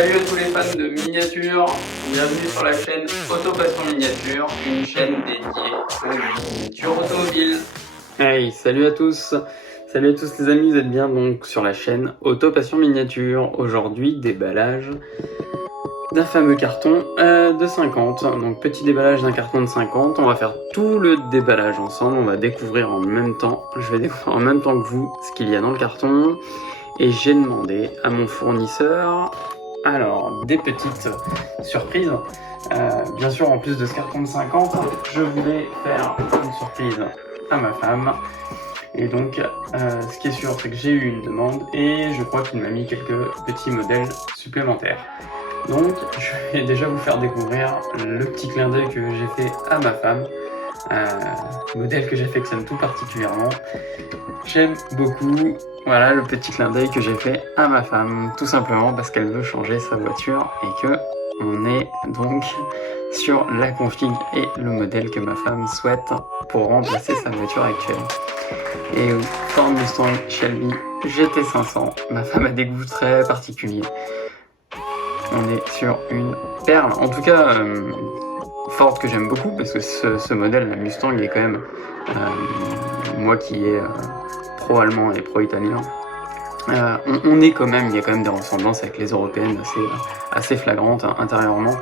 Salut à tous les fans de miniatures, bienvenue sur la chaîne Auto Passion Miniature, une chaîne dédiée aux miniatures automobiles. Hey, salut à tous les amis, vous êtes bien donc sur la chaîne Auto Passion Miniature. Aujourd'hui, déballage d'un fameux carton de 50, donc petit déballage d'un carton de 50, on va faire tout le déballage ensemble, on va découvrir en même temps, je vais découvrir en même temps que vous ce qu'il y a dans le carton, et j'ai demandé à mon fournisseur, alors des petites surprises, bien sûr en plus de ce carton de 50, je voulais faire une surprise à ma femme, et donc ce qui est sûr c'est que j'ai eu une demande, et je crois qu'il m'a mis quelques petits modèles supplémentaires. Donc, je vais déjà vous faire découvrir le petit clin d'œil que j'ai fait à ma femme, modèle que j'affectionne tout particulièrement. J'aime beaucoup, voilà le petit clin d'œil que j'ai fait à ma femme, tout simplement parce qu'elle veut changer sa voiture et que on est donc sur la config et le modèle que ma femme souhaite pour remplacer sa voiture actuelle. Et Ford Mustang Shelby GT500, ma femme a des goûts très particuliers. On est sur une perle, en tout cas Ford que j'aime beaucoup parce que ce modèle, la Mustang, il est quand même, moi qui est pro-allemand et pro-italien, on est quand même, il y a quand même des ressemblances avec les européennes assez flagrantes intérieurement,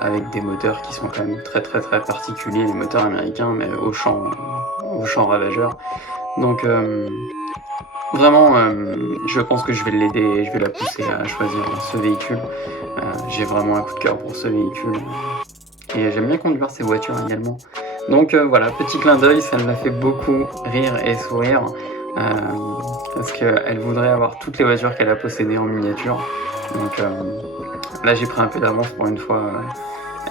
avec des moteurs qui sont quand même très particuliers, les moteurs américains, mais au champ ravageur. Donc vraiment, je pense que je vais l'aider, je vais la pousser à choisir ce véhicule. J'ai vraiment un coup de cœur pour ce véhicule. Et j'aime bien conduire ces voitures également. Donc voilà, petit clin d'œil, ça m'a fait beaucoup rire et sourire. Parce qu'elle voudrait avoir toutes les voitures qu'elle a possédées en miniature. Donc là j'ai pris un peu d'avance pour une fois,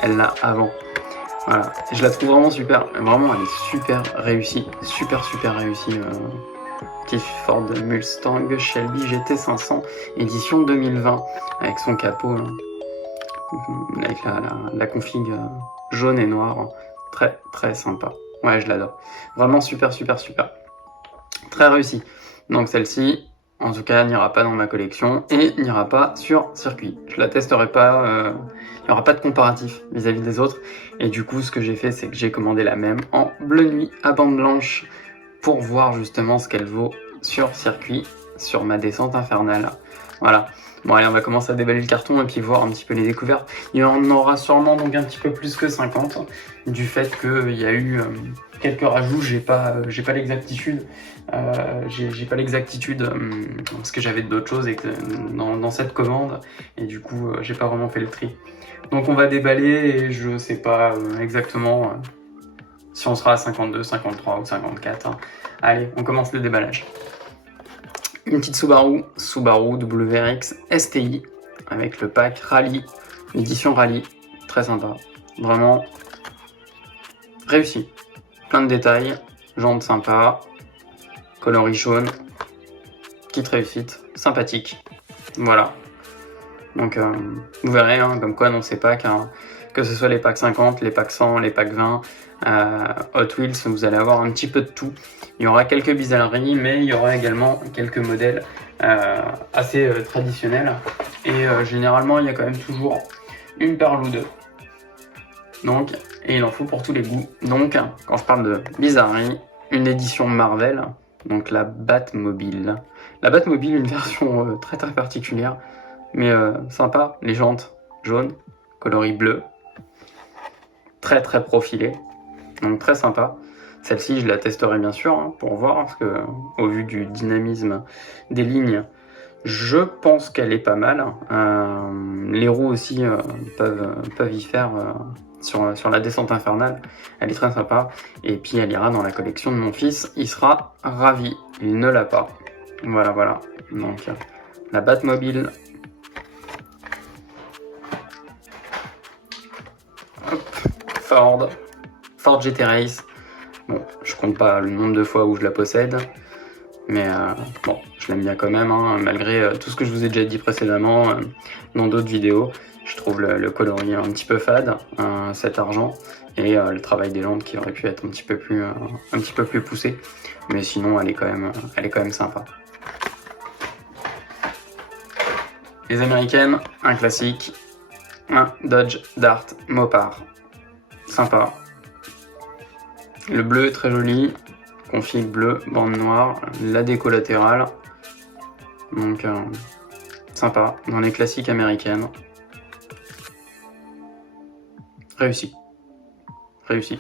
elle l'a avant. Voilà, je la trouve vraiment super, vraiment elle est super réussie, super réussie. Ford Mustang Shelby GT500 édition 2020 avec son capot avec la config jaune et noire, très sympa. Ouais, je l'adore, vraiment super très réussi. Donc celle-ci en tout cas n'ira pas dans ma collection et n'ira pas sur circuit. Je la testerai pas, il n'y aura pas de comparatif vis-à-vis des autres, et du coup ce que j'ai fait c'est que j'ai commandé la même en bleu nuit à bande blanche pour voir justement ce qu'elle vaut sur circuit, sur ma descente infernale. Voilà. Bon allez, on va commencer à déballer le carton et puis voir un petit peu les découvertes. Il y en aura sûrement donc un petit peu plus que 50, du fait qu'il y a eu quelques rajouts. J'ai pas l'exactitude. J'ai pas l'exactitude parce que j'avais d'autres choses et que, dans cette commande, et du coup j'ai pas vraiment fait le tri. Donc on va déballer et je sais pas exactement si on sera à 52, 53 ou 54. Hein. Allez, on commence le déballage. Une petite Subaru WRX STI avec le pack Rallye, l'édition Rallye, très sympa, vraiment réussi. Plein de détails, jantes sympas, coloris jaune, petite réussite, sympathique. Voilà. Donc vous verrez, hein, comme quoi dans ces packs, hein, que ce soit les packs 50, les packs 100, les packs 20, Hot Wheels, vous allez avoir un petit peu de tout. Il y aura quelques bizarreries, mais il y aura également quelques modèles assez traditionnels. Et généralement, il y a quand même toujours une perle ou deux. Donc, et il en faut pour tous les goûts. Donc, quand je parle de bizarrerie, une édition Marvel, donc la Batmobile. La Batmobile, une version très particulière, mais sympa. Les jantes jaunes, coloris bleu, très profilé, donc très sympa. Celle-ci je la testerai bien sûr, hein, pour voir, parce que au vu du dynamisme des lignes, je pense qu'elle est pas mal. Les roues aussi peuvent y faire sur la descente infernale, elle est très sympa, et puis elle ira dans la collection de mon fils, il sera ravi, il ne l'a pas. Voilà, donc la Batmobile. Ford GT Race. Bon, je compte pas le nombre de fois où je la possède, mais bon, je l'aime bien quand même, hein, malgré tout ce que je vous ai déjà dit précédemment dans d'autres vidéos. Je trouve le coloris un petit peu fade, cet argent, et le travail des lampes qui aurait pu être un petit peu plus poussé, mais sinon elle est quand même sympa. Les américaines, un classique, un Dodge Dart Mopar. Sympa. Le bleu est très joli, config bleu, bande noire, la déco latérale. Donc sympa, dans les classiques américaines. Réussi. Réussi.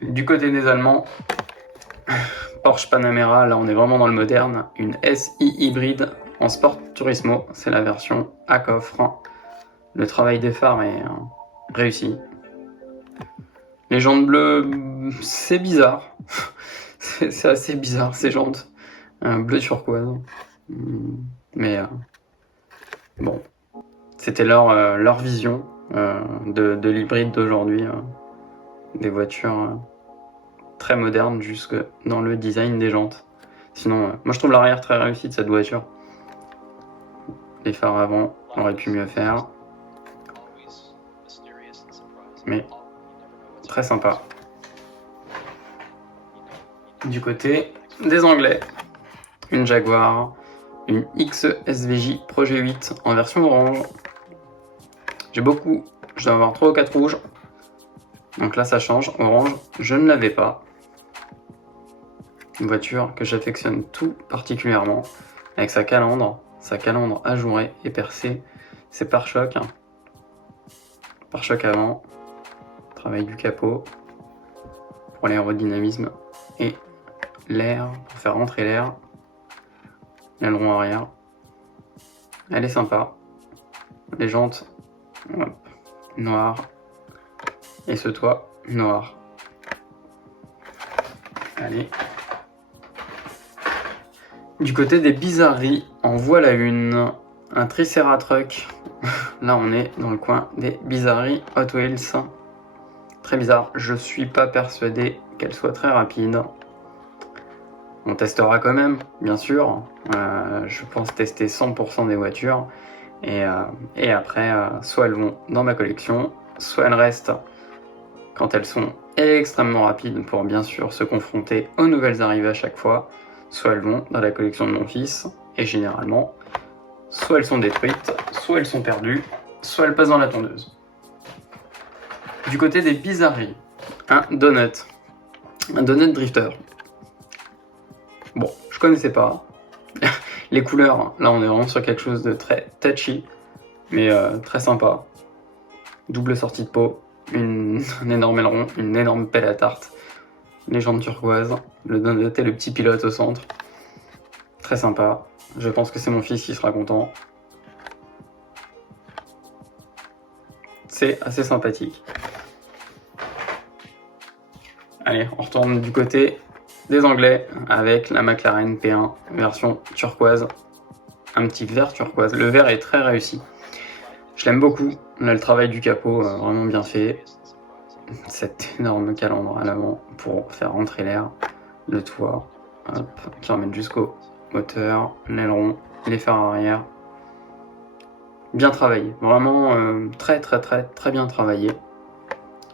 Du côté des Allemands, Porsche Panamera, là on est vraiment dans le moderne, une SI hybride en Sport Turismo, c'est la version à coffre. Le travail des phares est réussi. Les jantes bleues, c'est bizarre. C'est assez bizarre ces jantes. Bleu turquoise. Mais bon, c'était leur vision de l'hybride d'aujourd'hui. Des voitures très modernes jusque dans le design des jantes. Sinon, moi je trouve l'arrière très réussi de cette voiture. Les phares avant, on aurait pu mieux faire. Mais très sympa. Du côté des Anglais, une Jaguar, une XSVJ Projet 8 en version orange. Je dois avoir 3 ou 4 rouges. Donc là ça change, orange, je ne l'avais pas. Une voiture que j'affectionne tout particulièrement, avec sa calandre ajourée et percée, ses pare-chocs, pare-choc avant, travail du capot pour l'aérodynamisme et l'air, pour faire rentrer l'air, l'aileron arrière. Elle est sympa, les jantes noires et ce toit noir. Allez. Du côté des bizarreries, en voilà une, un Triceratruck. Là on est dans le coin des bizarreries Hot Wheels. Très bizarre, je suis pas persuadé qu'elle soit très rapide. On testera quand même, bien sûr. Je pense tester 100% des voitures. Et après, soit elles vont dans ma collection, soit elles restent quand elles sont extrêmement rapides pour bien sûr se confronter aux nouvelles arrivées à chaque fois. Soit elles vont dans la collection de mon fils, et généralement, soit elles sont détruites, soit elles sont perdues, soit elles passent dans la tondeuse. Du côté des bizarreries, un donut drifter. Bon, je connaissais pas. Les couleurs, là on est vraiment sur quelque chose de très touchy, mais très sympa. Double sortie de peau, un énorme aileron, une énorme pelle à tarte, les jantes turquoises, le donut et le petit pilote au centre. Très sympa. Je pense que c'est mon fils qui sera content. C'est assez sympathique. Allez, on retourne du côté des Anglais avec la McLaren P1 version turquoise. Un petit vert turquoise. Le vert est très réussi. Je l'aime beaucoup. Là, le travail du capot, vraiment bien fait. Cette énorme calandre à l'avant pour faire rentrer l'air. Le toit, hop, qui remet jusqu'au moteur, l'aileron, les phares arrière. Bien travaillé. Vraiment très bien travaillé.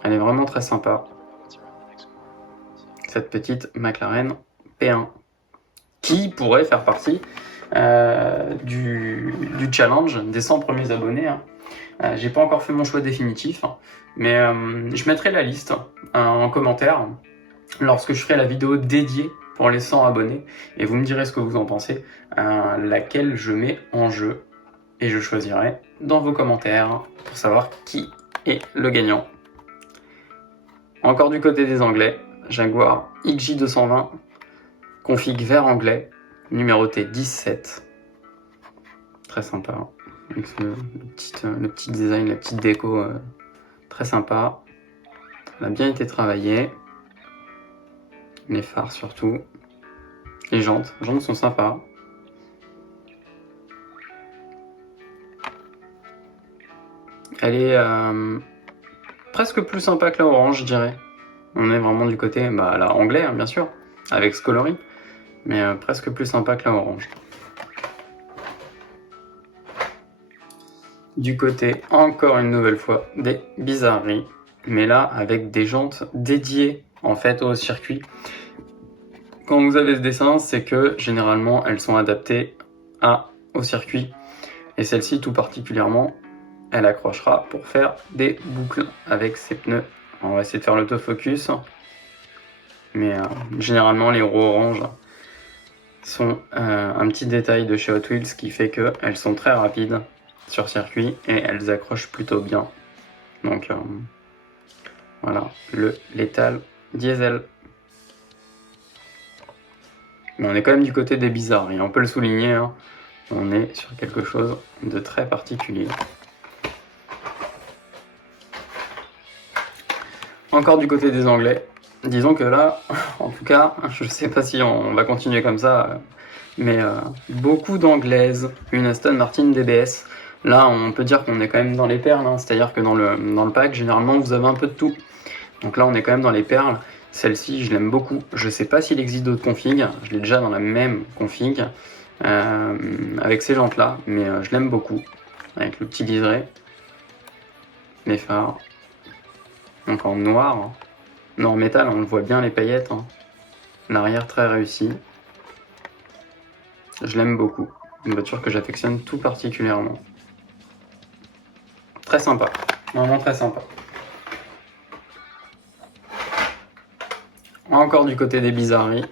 Elle est vraiment très sympa. Cette petite McLaren P1 qui pourrait faire partie du challenge des 100 premiers abonnés. J'ai pas encore fait mon choix définitif, mais je mettrai la liste en commentaire lorsque je ferai la vidéo dédiée pour les 100 abonnés et vous me direz ce que vous en pensez, laquelle je mets en jeu et je choisirai dans vos commentaires pour savoir qui est le gagnant. Encore du côté des Anglais, Jaguar XJ220, config vert anglais, numéroté 17. Très sympa. Avec le petit design, la petite déco très sympa. Elle a bien été travaillée. Les phares surtout. Les jantes sont sympas. Elle est presque plus sympa que la orange, je dirais. On est vraiment du côté la anglais, hein, bien sûr, avec ce coloris, mais presque plus sympa que la orange. Du côté, encore une nouvelle fois, des bizarreries, mais là avec des jantes dédiées en fait au circuit. Quand vous avez ce dessin, c'est que généralement elles sont adaptées au circuit. Et celle-ci tout particulièrement, elle accrochera pour faire des boucles avec ses pneus. On va essayer de faire l'autofocus. Mais généralement les roues oranges sont un petit détail de chez Hot Wheels qui fait qu'elles sont très rapides sur circuit et elles accrochent plutôt bien. Donc voilà, le Lethal Diesel. Mais on est quand même du côté des bizarreries, on peut le souligner, hein. On est sur quelque chose de très particulier. Encore du côté des Anglais. Disons que là, en tout cas, je sais pas si on va continuer comme ça, mais beaucoup d'anglaises, une Aston Martin DBS. Là, on peut dire qu'on est quand même dans les perles, hein. C'est-à-dire que dans le pack, généralement, vous avez un peu de tout. Donc là, on est quand même dans les perles. Celle-ci, je l'aime beaucoup. Je sais pas s'il existe d'autres configs. Je l'ai déjà dans la même config avec ces jantes-là, mais je l'aime beaucoup. Avec le petit liseré, les phares. Donc en noir. Non, en métal, on le voit bien les paillettes. Hein. L'arrière très réussi. Je l'aime beaucoup. Une voiture que j'affectionne tout particulièrement. Très sympa. Vraiment très sympa. Encore du côté des bizarreries.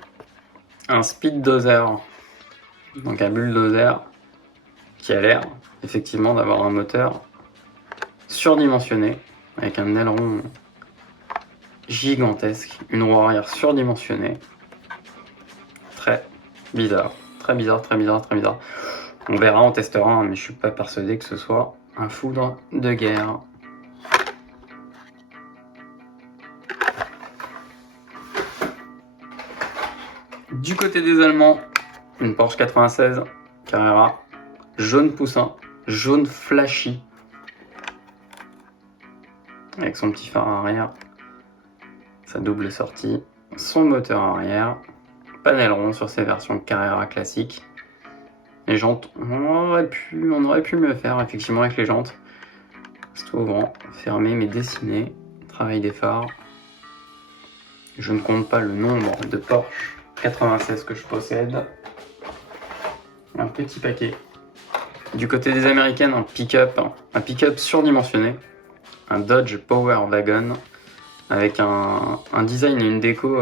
Un speed dozer. Donc un bulldozer qui a l'air effectivement d'avoir un moteur surdimensionné avec un aileron gigantesque, une roue arrière surdimensionnée. Très bizarre, très bizarre, très bizarre, très bizarre. On verra, on testera, hein, mais je suis pas persuadé que ce soit un foudre de guerre. Du côté des Allemands, une Porsche 96 Carrera, jaune poussin, jaune flashy, avec son petit phare arrière, sa double sortie, son moteur arrière, panel rond sur ces versions Carrera classiques. Les jantes, on aurait pu mieux faire effectivement avec les jantes. C'est tout ouvrant, fermé mais dessiné, travail des phares. Je ne compte pas le nombre de Porsche 96 que je possède. Un petit paquet. Du côté des Américaines, un pick-up surdimensionné, un Dodge Power Wagon avec un design et une déco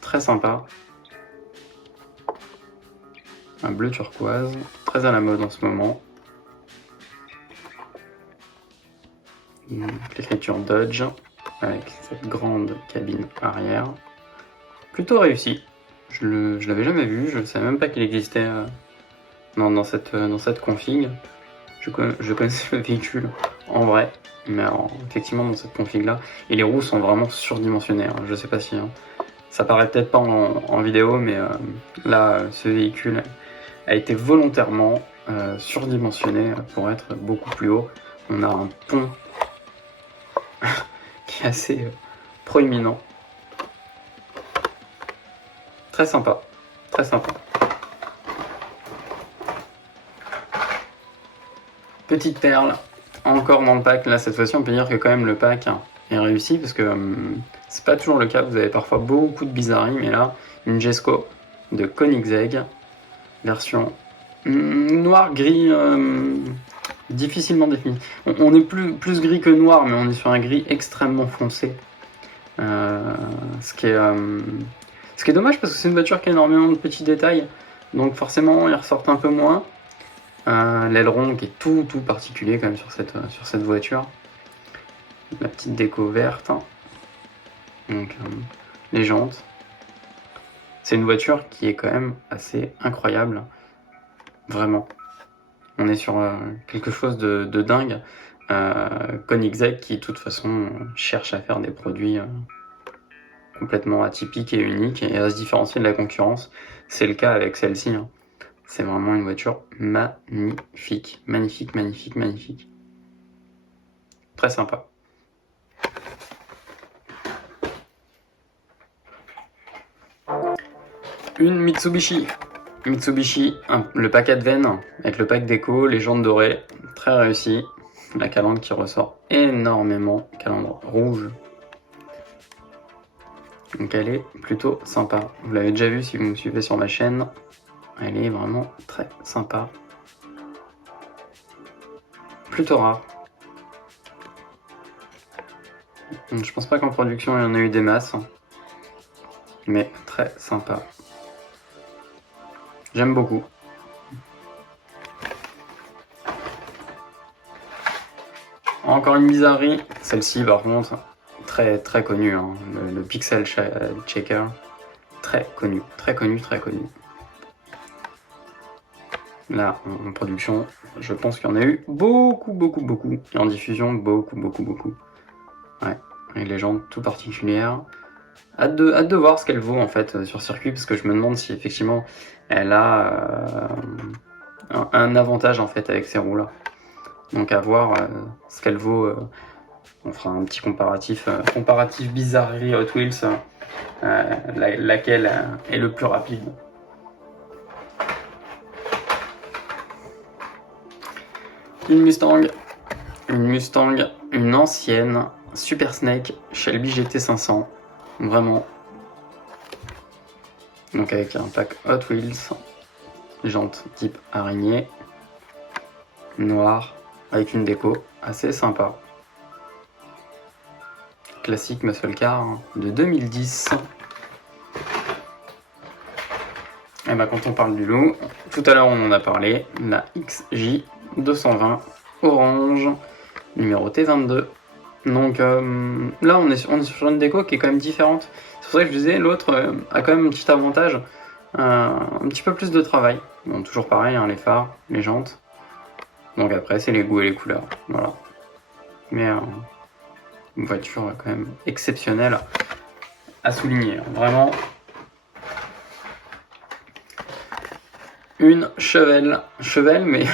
très sympa. Un bleu turquoise, très à la mode en ce moment. L'écriture Dodge avec cette grande cabine arrière. Plutôt réussi. Je l'avais jamais vu, je ne savais même pas qu'il existait dans cette config. Je connaissais le véhicule en vrai, mais alors, effectivement dans cette config là. Et les roues sont vraiment surdimensionnées. Hein. Je sais pas si ça paraît peut-être pas en vidéo, mais là ce véhicule a été volontairement surdimensionné pour être beaucoup plus haut. On a un pont qui est assez proéminent. Très sympa, très sympa. Petite perle, encore dans le pack. Là cette fois-ci on peut dire que quand même le pack est réussi parce que c'est pas toujours le cas. Vous avez parfois beaucoup de bizarreries, mais là une Jesko de Koenigsegg, version noir-gris, difficilement défini. On est plus gris que noir, mais on est sur un gris extrêmement foncé. Ce qui est dommage parce que c'est une voiture qui a énormément de petits détails, donc forcément ils ressortent un peu moins. L'aileron qui est tout particulier quand même sur cette voiture. La petite déco verte. Donc les jantes. C'est une voiture qui est quand même assez incroyable. Vraiment. On est sur quelque chose de dingue. Koenigsegg qui de toute façon cherche à faire des produits complètement atypiques et uniques et à se différencier de la concurrence. C'est le cas avec celle-ci. Hein. C'est vraiment une voiture magnifique. Magnifique, magnifique, magnifique. Très sympa. Une Mitsubishi. Le pack Adven avec le pack déco, les jantes dorées, très réussi. La calandre qui ressort énormément, calandre rouge. Donc elle est plutôt sympa. Vous l'avez déjà vu si vous me suivez sur ma chaîne. Elle est vraiment très sympa. plutôt rare. Je pense pas qu'en production il y en a eu des masses, mais très sympa. J'aime beaucoup. Encore une bizarrerie, celle-ci par contre, très très connue, hein. Le Pixel Checker, très connu. Là, en production, je pense qu'il y en a eu beaucoup, et en diffusion, beaucoup. Ouais, une légende tout particulière. Hâte de voir ce qu'elle vaut en fait sur circuit, parce que je me demande si effectivement elle a un avantage en fait avec ces roues là. Donc à voir ce qu'elle vaut. On fera un petit comparatif bizarrerie Hot Wheels, laquelle est le plus rapide. Une Mustang, une ancienne Super Snake Shelby GT500, vraiment. Donc avec un pack Hot Wheels, jantes type araignée, noire, avec une déco assez sympa. Classique muscle car de 2010. Et bah quand on parle du lot, tout à l'heure on en a parlé, la XJ220 orange, numéro T22. Donc là on est sur une déco qui est quand même différente. C'est pour ça que je disais, l'autre a quand même un petit avantage, un petit peu plus de travail. Bon, toujours pareil, hein, les phares, les jantes. Donc après c'est les goûts et les couleurs, voilà. Mais une voiture quand même exceptionnelle à souligner, vraiment. Une Chevelle mais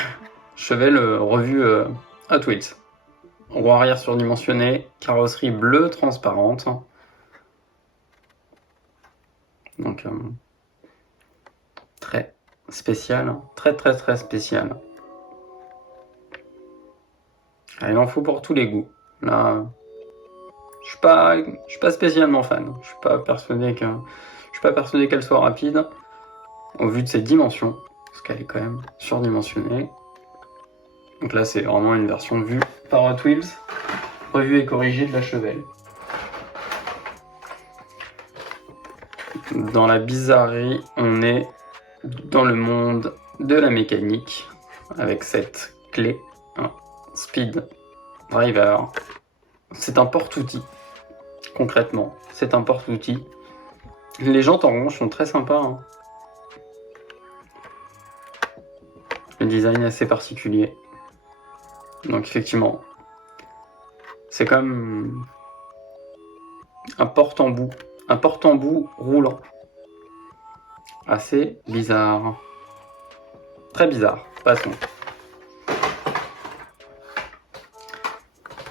Chevelle revue Hot Wheels. Roue arrière surdimensionnée, carrosserie bleue transparente. Donc très spécial, très spécial. Il en faut pour tous les goûts. Là, je suis pas spécialement fan. Je suis pas persuadé qu'elle soit rapide au vu de ses dimensions, parce qu'elle est quand même surdimensionnée. Donc là, c'est vraiment une version vue par Hot Wheels, revue et corrigée de la Chevelle. Dans la bizarrerie, on est dans le monde de la mécanique avec cette clé, un Speed Driver. C'est un porte-outil, concrètement. C'est un porte-outil. Les jantes en rond sont très sympas, hein. Le design est assez particulier. Donc effectivement, c'est comme un porte-embout roulant. Assez bizarre. Très bizarre, passons.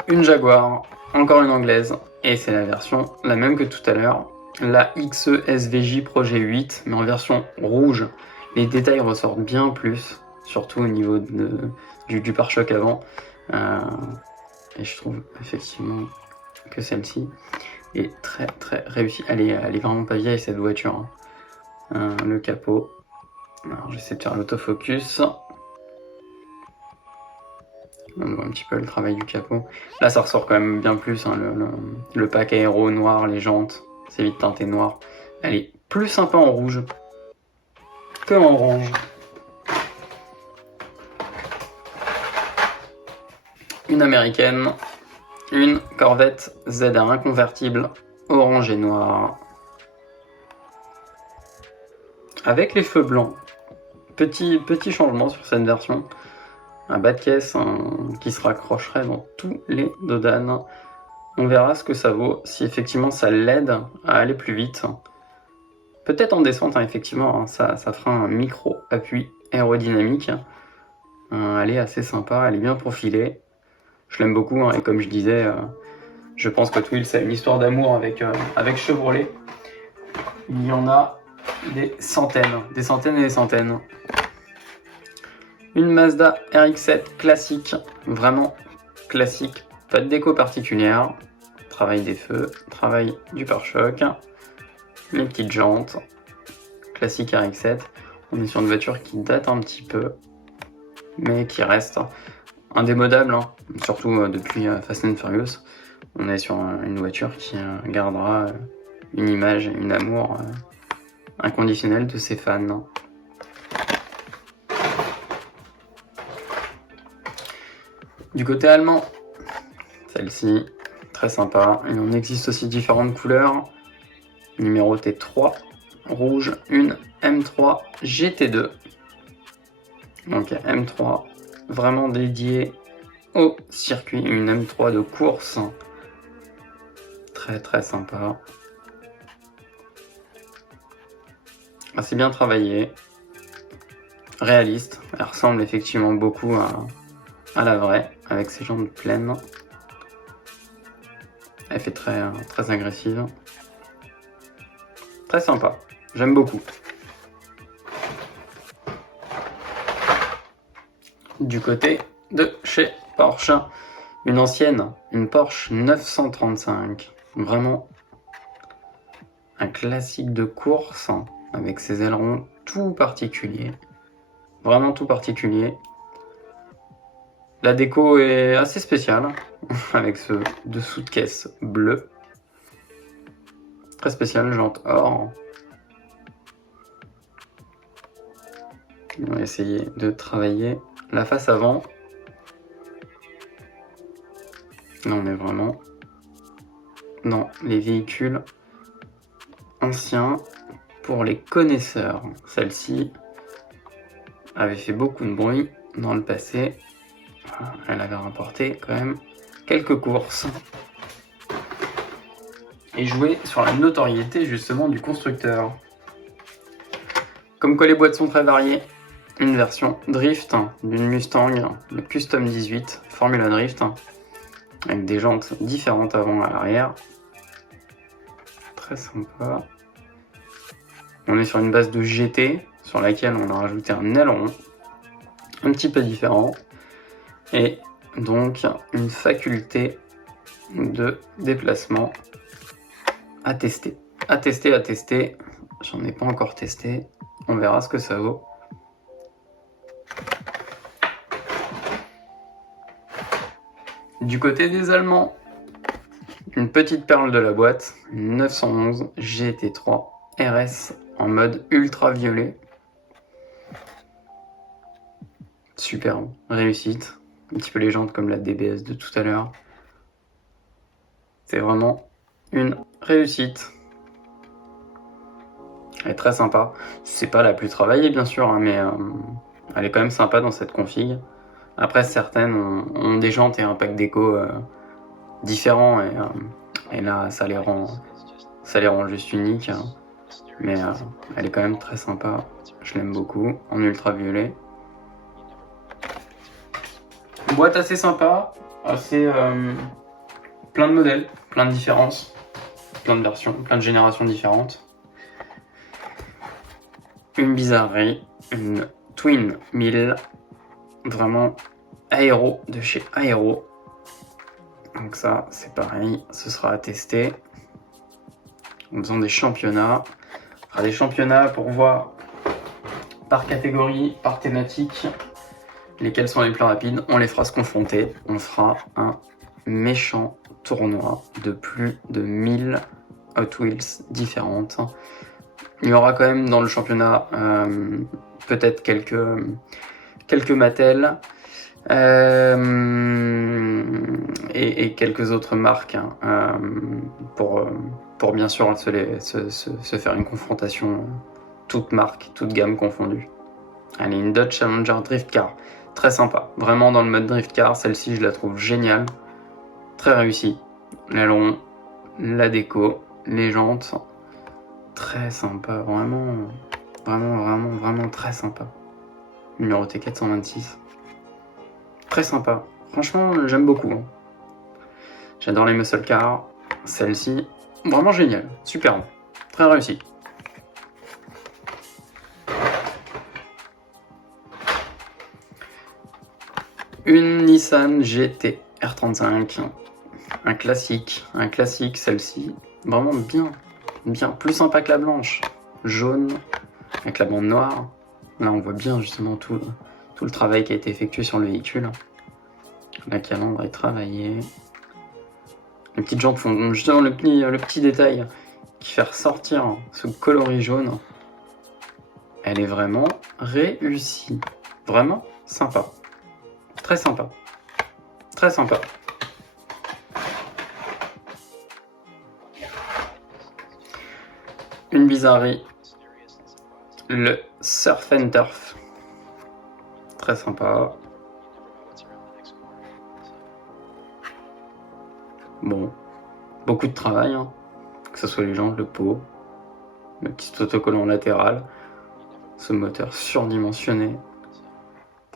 Une Jaguar, encore une anglaise, et c'est la version la même que tout à l'heure, la XE-SVJ Pro G8, mais en version rouge. Les détails ressortent bien plus, surtout au niveau du pare-choc avant. Et je trouve effectivement que celle-ci est très réussie. Elle est vraiment pas vieille cette voiture, hein. Le capot. Alors j'essaie de faire l'autofocus. On voit un petit peu le travail du capot. Là ça ressort quand même bien plus, hein, le pack aéro noir, les jantes, c'est vite teinté noir. Elle est plus sympa en rouge que en orange. Une américaine, une Corvette ZR1 convertible, orange et noir. Avec les feux blancs. Petit changement sur cette version. Un bas de caisse qui se raccrocherait dans tous les dodanes. On verra ce que ça vaut, si effectivement ça l'aide à aller plus vite. Peut-être en descente, hein, effectivement, hein, ça fera un micro-appui aérodynamique. Elle est assez sympa, elle est bien profilée. Je l'aime beaucoup, hein, et comme je disais, je pense que Hot Wheels a une histoire d'amour avec Chevrolet. Il y en a des centaines et des centaines. Une Mazda RX-7 classique, vraiment classique, pas de déco particulière. Travail des feux, travail du pare-choc, les petites jantes, classique RX-7. On est sur une voiture qui date un petit peu, mais qui reste indémodable, hein. Surtout depuis Fast and Furious. On est sur une voiture qui gardera une image, un amour inconditionnel de ses fans. Hein. Du côté allemand, celle-ci, très sympa. Il en existe aussi différentes couleurs. Numéroté 3, rouge, une M3 GT2. Donc M3, vraiment dédiée au circuit, une M3 de course. Très très sympa. Assez bien travaillé. Réaliste. Elle ressemble effectivement beaucoup à la vraie, avec ses jambes pleines. Elle fait très, très agressive. Très sympa. J'aime beaucoup. Du côté de chez Porsche, une ancienne, une Porsche 935. Vraiment un classique de course avec ses ailerons tout particuliers. Vraiment tout particulier. La déco est assez spéciale avec ce dessous de caisse bleu. Très spécial, jante or. On va essayer de travailler la face avant. Là, on est vraiment dans les véhicules anciens pour les connaisseurs. Celle-ci avait fait beaucoup de bruit dans le passé. Elle avait remporté quand même quelques courses. Et joué sur la notoriété justement du constructeur. Comme quoi les boîtes sont très variées. Une version drift d'une Mustang, le Custom 18 Formula Drift, avec des jantes différentes avant et à l'arrière. Très sympa. On est sur une base de GT sur laquelle on a rajouté un aileron un petit peu différent et donc une faculté de déplacement à tester. À tester. J'en ai pas encore testé. On verra ce que ça vaut. Du côté des Allemands, une petite perle de la boîte, 911 GT3 RS en mode ultraviolet. Super, réussite. Un petit peu les jantes comme la DBS de tout à l'heure. C'est vraiment une réussite. Elle est très sympa. C'est pas la plus travaillée bien sûr, hein, mais elle est quand même sympa dans cette config. Après, certaines ont des jantes et un pack déco différents et là, ça les rend juste uniques. Hein. Mais elle est quand même très sympa. Je l'aime beaucoup en ultraviolet. Boîte assez sympa, assez plein de modèles, plein de différences, plein de versions, plein de générations différentes. Une bizarrerie, une Twin 1000. Vraiment aéro de chez Aéro. Donc ça c'est pareil, ce sera à tester. En faisant des championnats. On fera des championnats pour voir par catégorie, par thématique, lesquels sont les plus rapides. On les fera se confronter. On fera un méchant tournoi de plus de 1000 Hot Wheels différentes. Il y aura quand même dans le championnat peut-être quelques Mattel et quelques autres marques pour bien sûr se faire une confrontation toute marque, toute gamme confondue. Allez, une Dodge Challenger Drift Car, très sympa, vraiment dans le mode Drift Car, celle-ci je la trouve géniale, très réussie. L'aileron, la déco, les jantes, très sympa, vraiment très sympa. Numéroté 426. Très sympa. Franchement, j'aime beaucoup. Hein. J'adore les muscle cars. Celle-ci, vraiment géniale. Superbe. Très réussie. Une Nissan GT R35. Un classique, celle-ci. Vraiment bien. Plus sympa que la blanche. Jaune, avec la bande noire. Là, on voit bien justement tout le travail qui a été effectué sur le véhicule. La calandre est travaillée. Les petites jantes font justement le petit détail qui fait ressortir ce coloris jaune. Elle est vraiment réussie. Vraiment sympa. Très sympa. Très sympa. Une bizarrerie. Le Surf and Turf. Très sympa. Bon. Beaucoup de travail. Hein. Que ce soit les jantes, le pot. Le petit autocollant latéral. Ce moteur surdimensionné.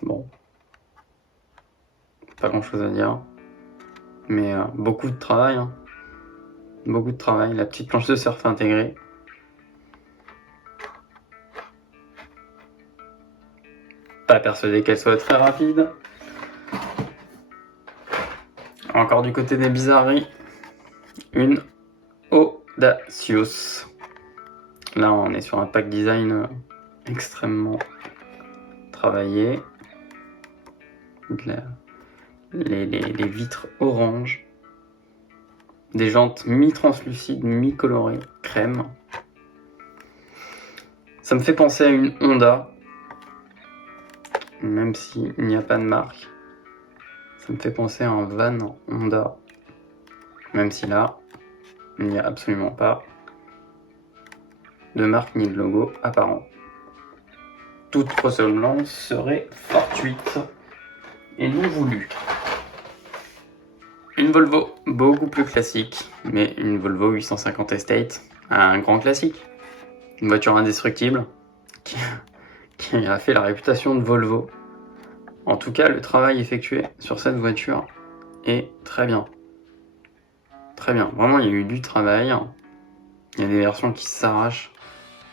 Bon. Pas grand chose à dire. Mais beaucoup de travail. Hein. Beaucoup de travail. La petite planche de surf intégrée. Pas persuadé qu'elle soit très rapide. Encore du côté des bizarreries. Une Audacious. Là, on est sur un pack design extrêmement travaillé. Les vitres orange. Des jantes mi-translucides, mi-colorées, crème. Ça me fait penser à une Honda. Même s'il n'y a pas de marque. Ça me fait penser à un van Honda. Même si là, il n'y a absolument pas de marque ni de logo apparent. Toute ressemblance serait fortuite et non voulue. Une Volvo beaucoup plus classique, mais une Volvo 850 Estate, un grand classique. Une voiture indestructible qui a fait la réputation de Volvo. En tout cas, le travail effectué sur cette voiture est très bien. Très bien. Vraiment, il y a eu du travail. Il y a des versions qui s'arrachent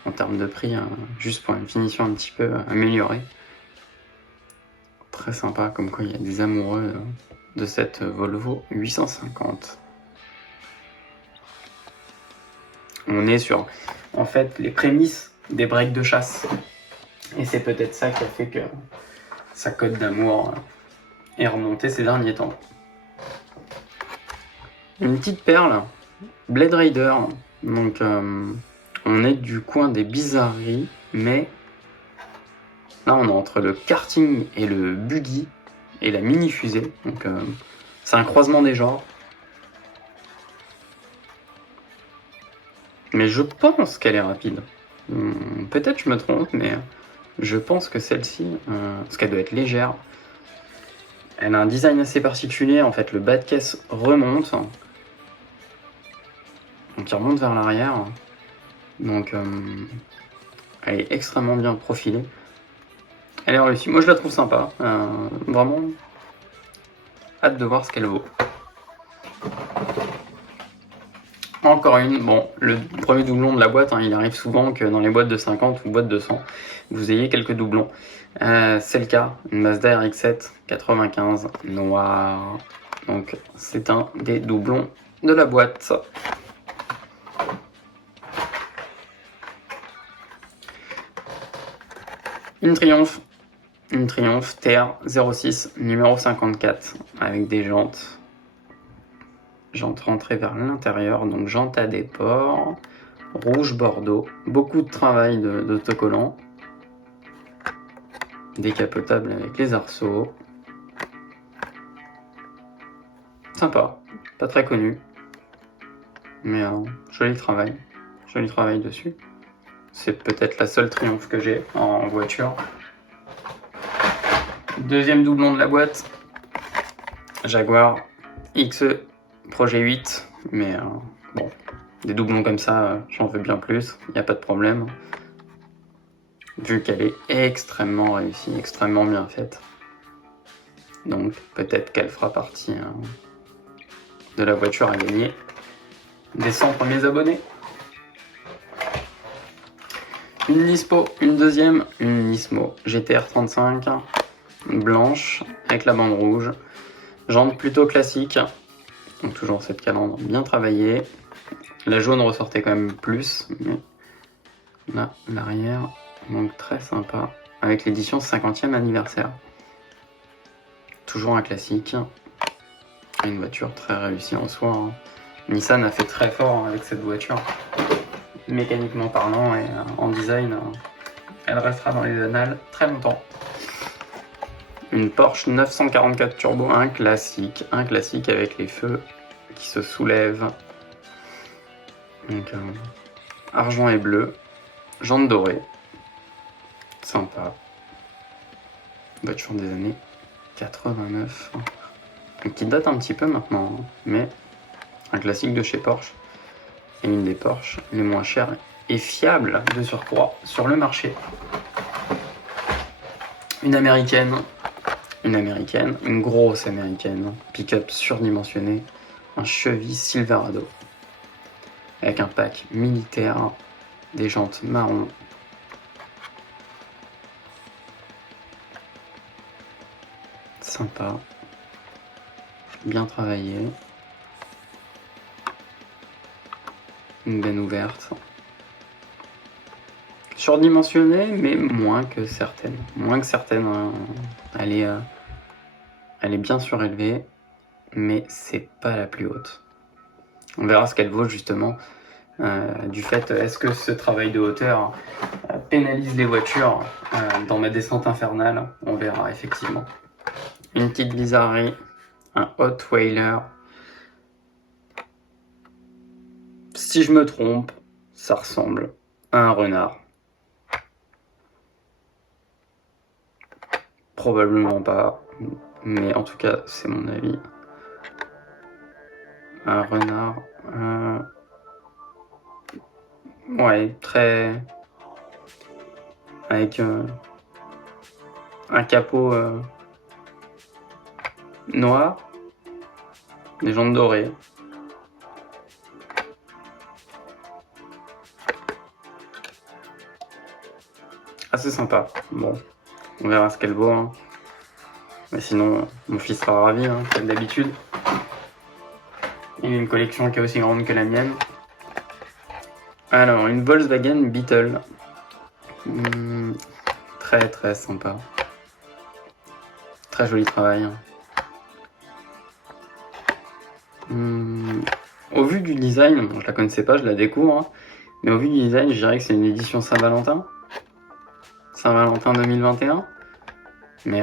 en termes de prix, juste pour une finition un petit peu améliorée. Très sympa, comme quoi il y a des amoureux de cette Volvo 850. On est sur, en fait, les prémices des breaks de chasse. Et c'est peut-être ça qui a fait que sa cote d'amour est remontée ces derniers temps. Une petite perle, Blade Rider. Donc, on est du coin des bizarreries, mais là, on est entre le karting et le buggy et la mini-fusée. Donc, c'est un croisement des genres. Mais je pense qu'elle est rapide. Peut-être je me trompe, mais je pense que celle-ci, parce qu'elle doit être légère, elle a un design assez particulier. En fait, le bas de caisse remonte. Donc, il remonte vers l'arrière. Donc, elle est extrêmement bien profilée. Elle est réussie. Moi, je la trouve sympa. Vraiment, hâte de voir ce qu'elle vaut. Encore une. Bon, le premier doublon de la boîte, il arrive souvent que dans les boîtes de 50 ou boîtes de 100, vous ayez quelques doublons. C'est le cas. Une Mazda RX-7 95 noir. Donc, c'est un des doublons de la boîte. Une Triumph TR06 numéro 54 avec des jantes rentrées vers l'intérieur, donc jantes à déport, rouge bordeaux, beaucoup de travail d'autocollant, décapotable avec les arceaux, sympa, pas très connu, mais joli travail dessus. C'est peut-être la seule Triumph que j'ai en voiture. Deuxième doublon de la boîte, Jaguar XE Projet 8, mais bon, des doublons comme ça, j'en veux bien plus, il n'y a pas de problème. Vu qu'elle est extrêmement réussie, extrêmement bien faite. Donc peut-être qu'elle fera partie de la voiture à gagner des 100 premiers abonnés. Une Nismo, une deuxième, une Nismo GTR 35, blanche, avec la bande rouge, jante plutôt classique, donc toujours cette calandre bien travaillée. La jaune ressortait quand même plus, mais là, l'arrière, donc très sympa, avec l'édition 50e anniversaire. Toujours un classique, Une voiture très réussie en soi, hein. Nissan a fait très fort avec cette voiture. Mécaniquement parlant et en design, elle restera dans les annales très longtemps. Une Porsche 944 Turbo, un classique avec les feux qui se soulèvent. Donc argent et bleu, jantes dorées, sympa. Voiture des années 89, qui date un petit peu maintenant, hein, mais un classique de chez Porsche, et une des Porsche les moins chères et fiables de surcroît sur le marché. Une américaine, une grosse américaine, pick-up surdimensionné, un Chevy Silverado, avec un pack militaire, des jantes marron. Sympa, bien travaillé, une benne ouverte, surdimensionnée mais moins que certaines. Elle est bien surélevée, mais c'est pas la plus haute. On verra ce qu'elle vaut justement du fait, est-ce que ce travail de hauteur pénalise les voitures dans ma descente infernale. On verra effectivement. Une petite bizarrerie, un Hot Whaler. Si je me trompe, ça ressemble à un renard. Probablement pas, mais en tout cas c'est mon avis. Un renard, ouais, très, avec un capot noir, des jantes dorées. Assez sympa. Bon, on verra ce qu'elle vaut, hein. Mais sinon, mon fils sera ravi, hein, comme d'habitude. Il y a une collection qui est aussi grande que la mienne. Alors, une Volkswagen Beetle. Très très sympa. Très joli travail. Au vu du design, bon, je la connaissais pas, je la découvre, hein, mais au vu du design, je dirais que c'est une édition Saint-Valentin. Saint-Valentin 2021. Mais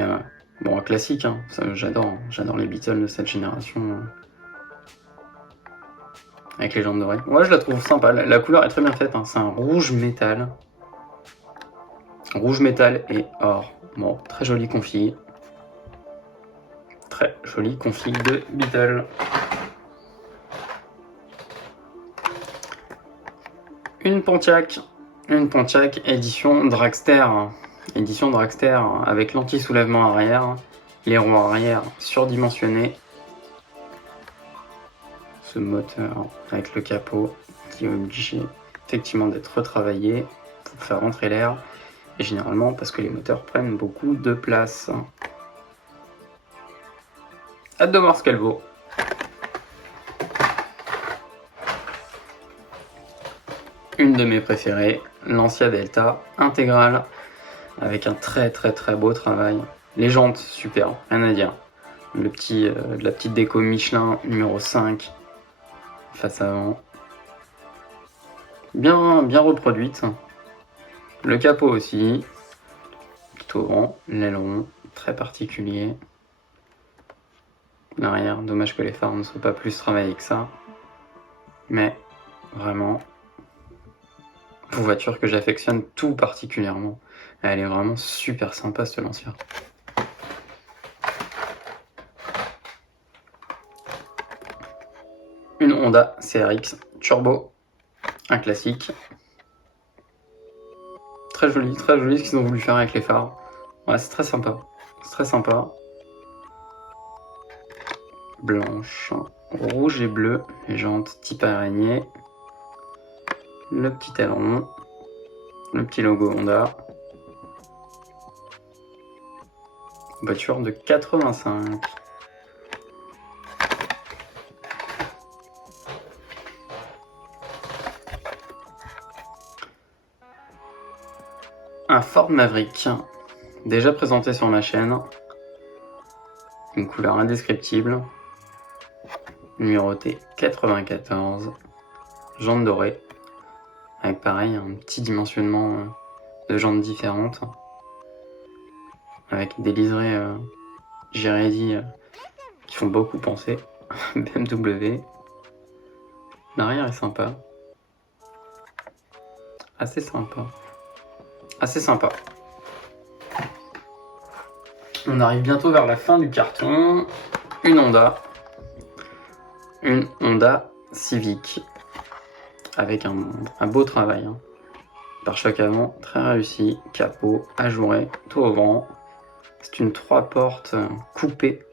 bon, un classique, hein, j'adore les Beatles de cette génération. Avec les jantes dorées. Ouais, je la trouve sympa, la couleur est très bien faite, hein. C'est un rouge métal. Rouge métal et or. Bon, très jolie config. Très jolie config de Beetle. Une Pontiac édition Dragster. Édition Dragster avec l'anti-soulèvement arrière, les roues arrière surdimensionnées. Ce moteur avec le capot qui est obligé effectivement d'être retravaillé pour faire rentrer l'air. Et généralement parce que les moteurs prennent beaucoup de place. Hâte de voir ce qu'elle vaut. Une de mes préférées, Lancia Delta intégrale, avec un très très très beau travail. Les jantes, super, rien à dire. La petite déco Michelin numéro 5, face avant. Bien reproduite. Le capot aussi, plutôt grand. L'aileron, très particulier. L'arrière, dommage que les phares ne soient pas plus travaillés que ça. Mais vraiment, voiture que j'affectionne tout particulièrement. Elle est vraiment super sympa cette Lancia. Une Honda CRX Turbo, un classique. Très joli ce qu'ils ont voulu faire avec les phares. Ouais, c'est très sympa. Blanche, rouge et bleu, les jantes type araignée. Le petit aileron, le petit logo Honda. Voiture de 85. Un Ford Maverick, déjà présenté sur ma chaîne. Une couleur indescriptible. numéroté 94, jantes dorées, avec pareil un petit dimensionnement de jantes différentes, avec des liserés Girardi qui font beaucoup penser, BMW. L'arrière est sympa, assez sympa. On arrive bientôt vers la fin du carton. Une Honda Civic avec un beau travail. Pare-choc avant très réussi, capot ajouré, tout au grand. C'est une 3 portes coupée.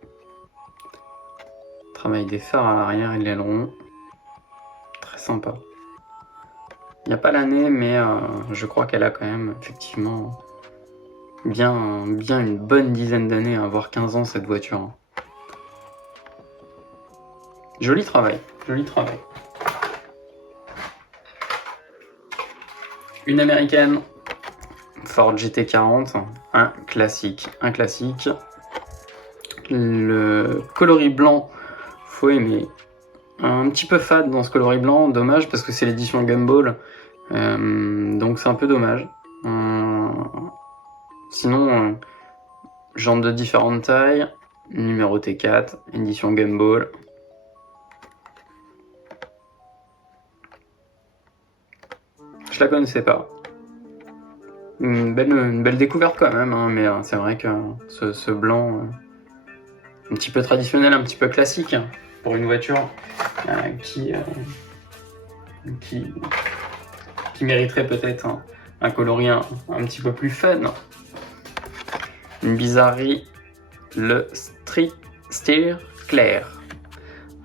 Travail des phares à l'arrière et de l'aileron. Très sympa. Il n'y a pas l'année, mais je crois qu'elle a quand même effectivement bien une bonne dizaine d'années, voire 15 ans cette voiture. Joli travail. Une américaine, Ford GT40, un classique. Le coloris blanc, faut aimer. Un petit peu fade dans ce coloris blanc, dommage parce que c'est l'édition Gumball, donc c'est un peu dommage. Sinon, jantes de différentes tailles, numéro T4, édition Gumball. Je la connaissais pas. Une belle découverte quand même, mais c'est vrai que ce blanc un petit peu traditionnel, un petit peu classique pour une voiture qui mériterait peut-être un coloris un petit peu plus fun. Une bizarrerie, le Street Steer clair.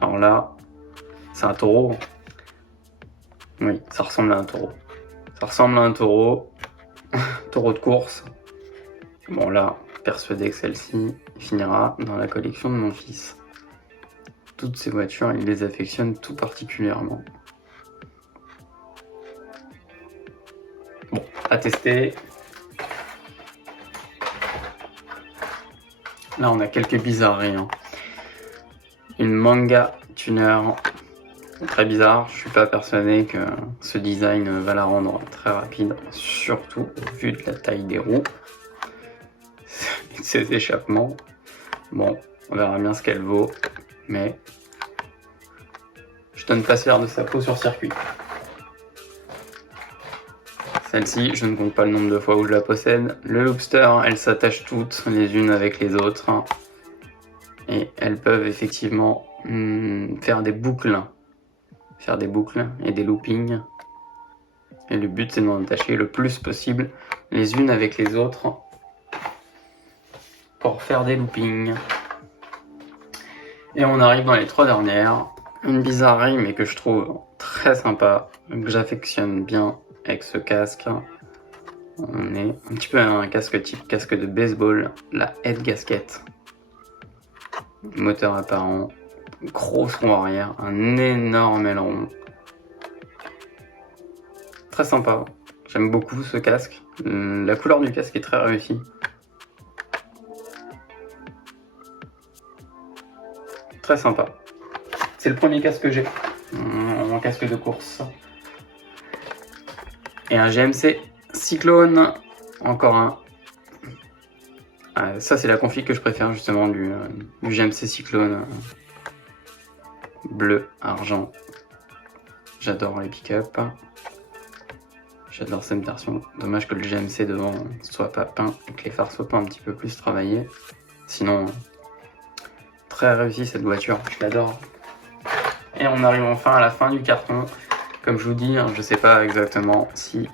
Alors là, c'est un taureau. Oui, ça ressemble à un taureau. Taureau de course. Bon là, persuadé que celle-ci finira dans la collection de mon fils. Toutes ces voitures, il les affectionne tout particulièrement. Bon, à tester. Là, on a quelques bizarreries. Une Manga Tuner. Très bizarre, je suis pas persuadé que ce design va la rendre très rapide, surtout au vu de la taille des roues et de ses échappements. Bon, on verra bien ce qu'elle vaut, mais je donne pas fier de sa peau sur circuit. Celle-ci, je ne compte pas le nombre de fois où je la possède. Le Loopster, elles s'attachent toutes les unes avec les autres et elles peuvent effectivement faire des boucles et des loopings. Et le but, c'est d'en attacher le plus possible les unes avec les autres pour faire des loopings. Et on arrive dans les 3 dernières. Une bizarrerie, mais que je trouve très sympa, que j'affectionne bien avec ce casque. On est un petit peu un casque type casque de baseball, la head gasket. Moteur apparent, gros son arrière, un énorme aileron. Très sympa, j'aime beaucoup ce casque. La couleur du casque est très réussie. Très sympa. C'est le premier casque que j'ai, en casque de course. Et un GMC Cyclone, encore un. Ça c'est la config que je préfère justement du GMC Cyclone. Bleu, argent. J'adore les pick-up. J'adore cette version. Dommage que le GMC devant soit pas peint et que les phares soient pas un petit peu plus travaillés. Sinon, très réussi cette voiture, je l'adore. Et on arrive enfin à la fin du carton. Comme je vous dis, je sais pas exactement si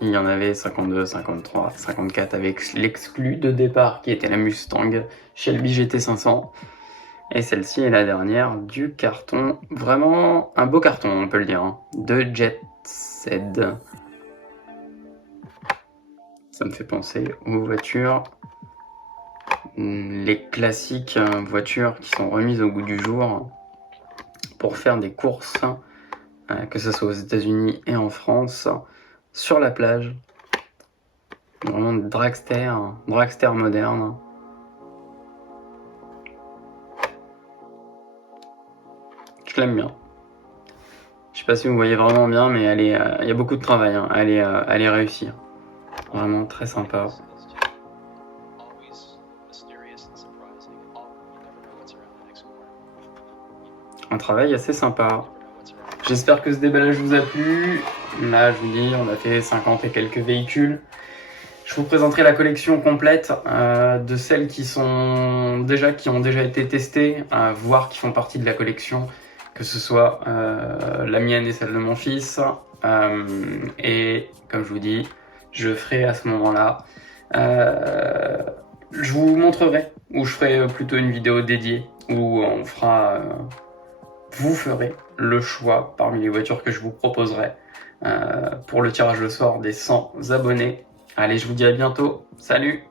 il y en avait 52, 53, 54 avec l'exclu de départ qui était la Mustang Shelby GT500. Et celle-ci est la dernière du carton. Vraiment un beau carton, on peut le dire, de Jet Z. Ça me fait penser aux voitures, les classiques voitures qui sont remises au goût du jour pour faire des courses, que ce soit aux États-Unis et en France, sur la plage. Vraiment dragster moderne. Je Je l'aime bien. Je sais pas si vous voyez vraiment bien, mais il y a beaucoup de travail, hein. Elle est réussie. Vraiment très sympa. Un travail assez sympa. J'espère que ce déballage vous a plu. Là, je vous dis, on a fait 50 et quelques véhicules. Je vous présenterai la collection complète de celles qui ont déjà été testées, voire qui font partie de la collection, que ce soit la mienne et celle de mon fils. Et comme je vous dis, je ferai à ce moment-là, je vous montrerai, ou je ferai plutôt une vidéo dédiée, où vous ferez le choix parmi les voitures que je vous proposerai pour le tirage au sort des 100 abonnés. Allez, je vous dis à bientôt. Salut!